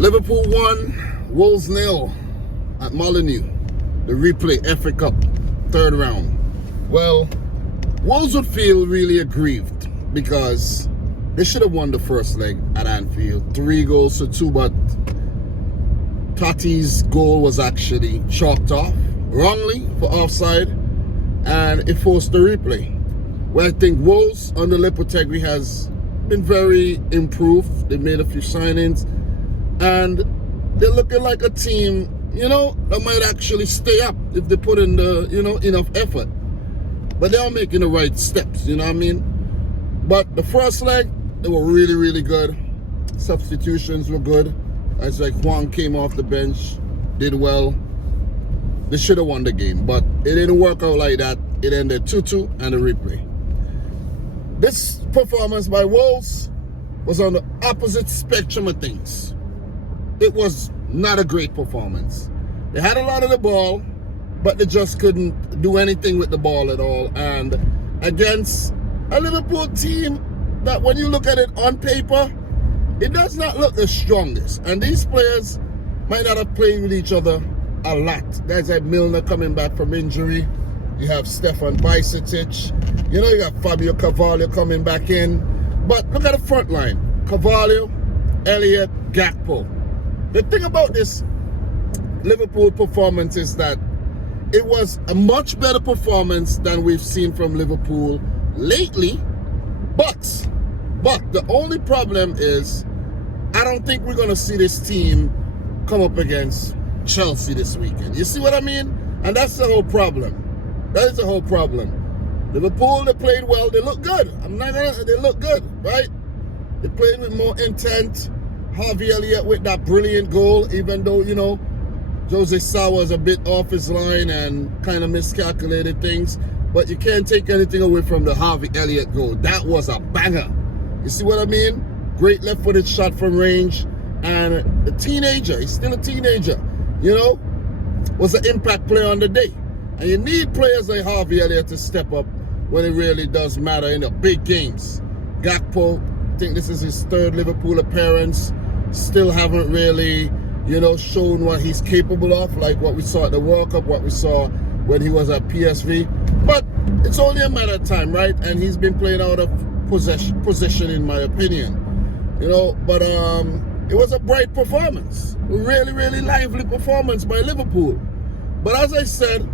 Liverpool 1, Wolves 0 at Molineux. The replay, FA Cup, third round. Well, Wolves would feel really aggrieved because they should have won the first leg at Anfield. 3 goals to 2, but Tati's goal was actually chalked off wrongly for offside, and it forced the replay. Well, I think Wolves under Lopetegui has been very improved. They made a few signings, and they're looking like a team, that might actually stay up if they put in the, enough effort. But they are making the right steps, you know what I mean? But the first leg, they were really, really good. Substitutions were good. It's like Juan came off the bench, did well. They should have won the game, but it didn't work out like that. It ended 2-2 and a replay. This performance by Wolves was on the opposite spectrum of things. It was not a great performance. They had a lot of the ball, but they just couldn't do anything with the ball at all. And against a Liverpool team that, when you look at it on paper, it does not look the strongest. And these players might not have played with each other a lot. Guys like Milner coming back from injury. You have Stefan Bajcetic. You got Fabio Carvalho coming back in. But look at the front line. Carvalho, Elliott, Gakpo. The thing about this Liverpool performance is that it was a much better performance than we've seen from Liverpool lately. But the only problem is I don't think we're going to see this team come up against Chelsea this weekend. You see what I mean? And that's the whole problem. That is the whole problem. Liverpool, they played well. They look good. They look good, right? They played with more intent. Harvey Elliott with that brilliant goal, even though, Jose Sa was a bit off his line and kind of miscalculated things. But you can't take anything away from the Harvey Elliott goal. That was a banger. You see what I mean? Great left-footed shot from range. And a teenager, he's still a teenager, was an impact player on the day. And you need players like Harvey Elliott to step up when it really does matter in the big games. Gakpo, I think this is his 3rd Liverpool appearance. Still haven't really, shown what he's capable of, like what we saw at the World Cup, what we saw when he was at PSV. But it's only a matter of time, right? And he's been playing out of position in my opinion. But it was a bright performance. A really, really lively performance by Liverpool. But as I said,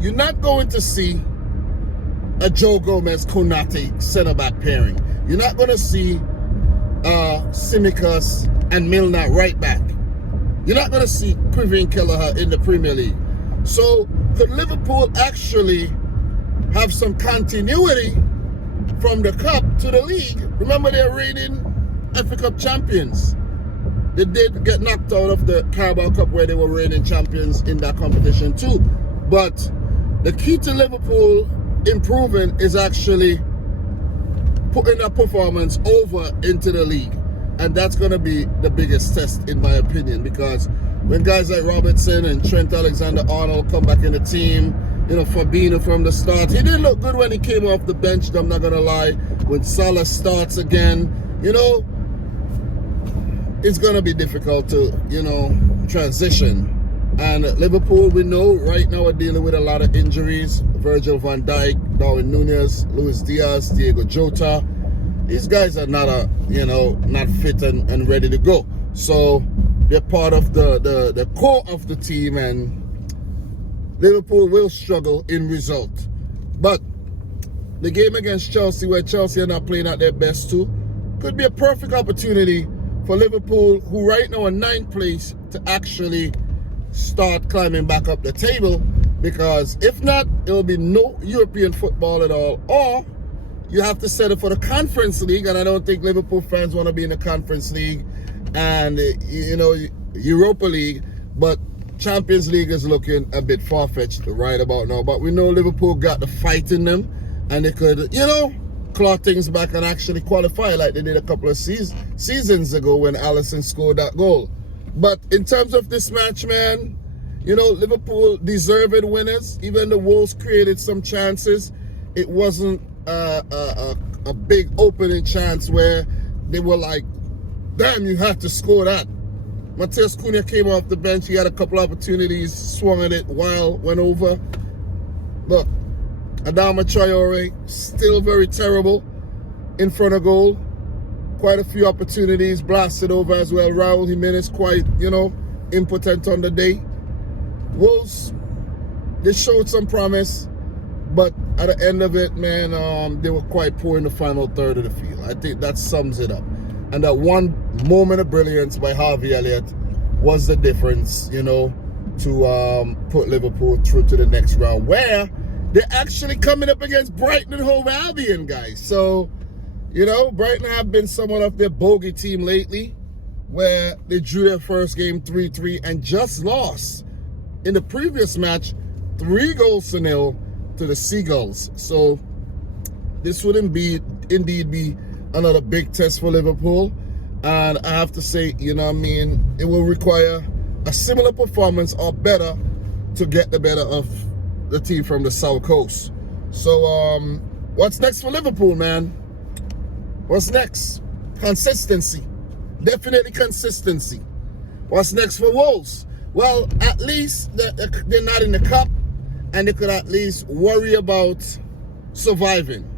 you're not going to see a Joe Gomez-Konate centre-back pairing. You're not going to see Tsimikas and Milner right back. You're not going to see Kevin Kelleher in the Premier League. So could Liverpool actually have some continuity from the Cup to the league? Remember, they're reigning FA Cup champions. They did get knocked out of the Carabao Cup where they were reigning champions in that competition too. But the key to Liverpool improving is actually putting a performance over into the league. And that's going to be the biggest test, in my opinion, because when guys like Robertson and Trent Alexander-Arnold come back in the team, Fabinho from the start, he didn't look good when he came off the bench, I'm not going to lie. When Salah starts again, it's going to be difficult to, transition. And Liverpool, we know right now, are dealing with a lot of injuries. Virgil van Dijk, Darwin Núñez, Luis Diaz, Diego Jota. These guys are not not fit and ready to go. So they're part of the core of the team, and Liverpool will struggle in result. But the game against Chelsea, where Chelsea are not playing at their best too, could be a perfect opportunity for Liverpool, who right now are 9th place, to actually start climbing back up the table. Because if not, there will be no European football at all, or you have to settle for the Conference League, and I don't think Liverpool fans want to be in the Conference League and Europa League. But Champions League is looking a bit far-fetched right about now. But we know Liverpool got the fight in them, and they could, claw things back and actually qualify like they did a couple of seasons ago when Alisson scored that goal. But in terms of this match, man, Liverpool deserved winners. Even the Wolves created some chances. It wasn't a big opening chance where they were like, damn, you have to score that. Matheus Cunha came off the bench. He had a couple opportunities, swung at it, went over. Look, Adama Traore, still very terrible in front of goal. Quite a few opportunities, blasted over as well. Raul Jimenez quite, impotent on the day. Wolves, they showed some promise, but at the end of it, man, they were quite poor in the final third of the field. I think that sums it up. And that one moment of brilliance by Harvey Elliott was the difference, to put Liverpool through to the next round, where they're actually coming up against Brighton and Hove Albion, guys. So, Brighton have been somewhat of their bogey team lately, where they drew their first game 3-3 and just lost in the previous match 3-0 to the Seagulls. So this would indeed be another big test for Liverpool. And I have to say, it will require a similar performance or better to get the better of the team from the South Coast. So what's next for Liverpool, man? What's next? Consistency. Definitely consistency. What's next for Wolves? Well, at least they're not in the cup, and they could at least worry about surviving.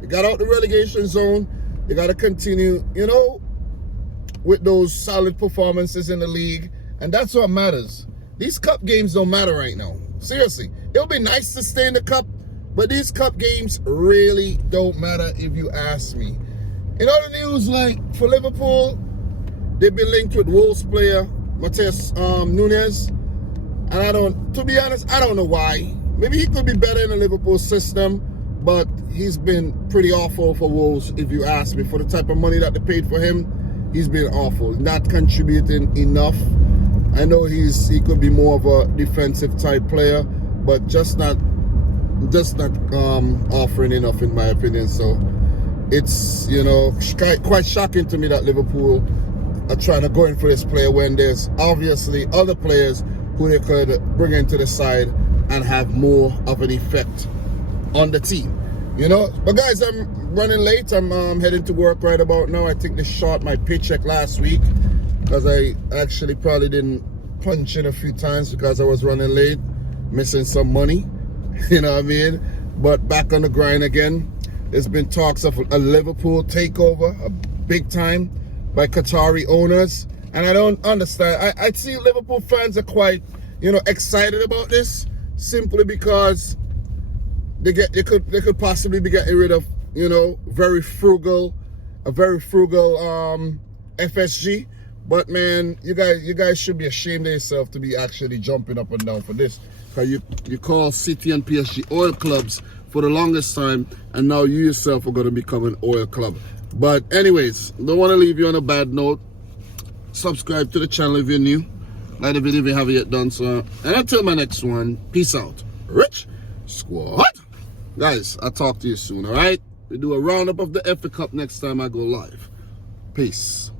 They got out the relegation zone. They got to continue, with those solid performances in the league. And that's what matters. These cup games don't matter right now. Seriously. It'll be nice to stay in the cup, but these cup games really don't matter if you ask me. In other news, like for Liverpool, they've been linked with Wolves player Matheus Nunes. And to be honest, I don't know why. Maybe he could be better in the Liverpool system, but he's been pretty awful for Wolves, if you ask me. For the type of money that they paid for him, he's been awful. Not contributing enough. I know he could be more of a defensive type player, but just not offering enough, in my opinion. So it's, quite shocking to me that Liverpool are trying to go in for this player when there's obviously other players who they could bring into the side and have more of an effect on the team. But guys, I'm running late. I'm heading to work right about now. I think they shot my paycheck last week because I actually probably didn't punch in a few times because I was running late, missing some money. You know what I mean? But back on the grind again. There's been talks of a Liverpool takeover, a big time, by Qatari owners. And I don't understand. I see Liverpool fans are quite, excited about this, simply because they could possibly be getting rid of, a very frugal FSG. But man, you guys should be ashamed of yourself to be actually jumping up and down for this. Because you call City and PSG oil clubs for the longest time, and now you yourself are going to become an oil club. But anyways, don't want to leave you on a bad note. Subscribe to the channel if you're new. Like the video if you haven't yet done so. And until my next one, peace out. Rich Squad. Guys, I'll talk to you soon, all right? We do a roundup of the FA Cup next time I go live. Peace.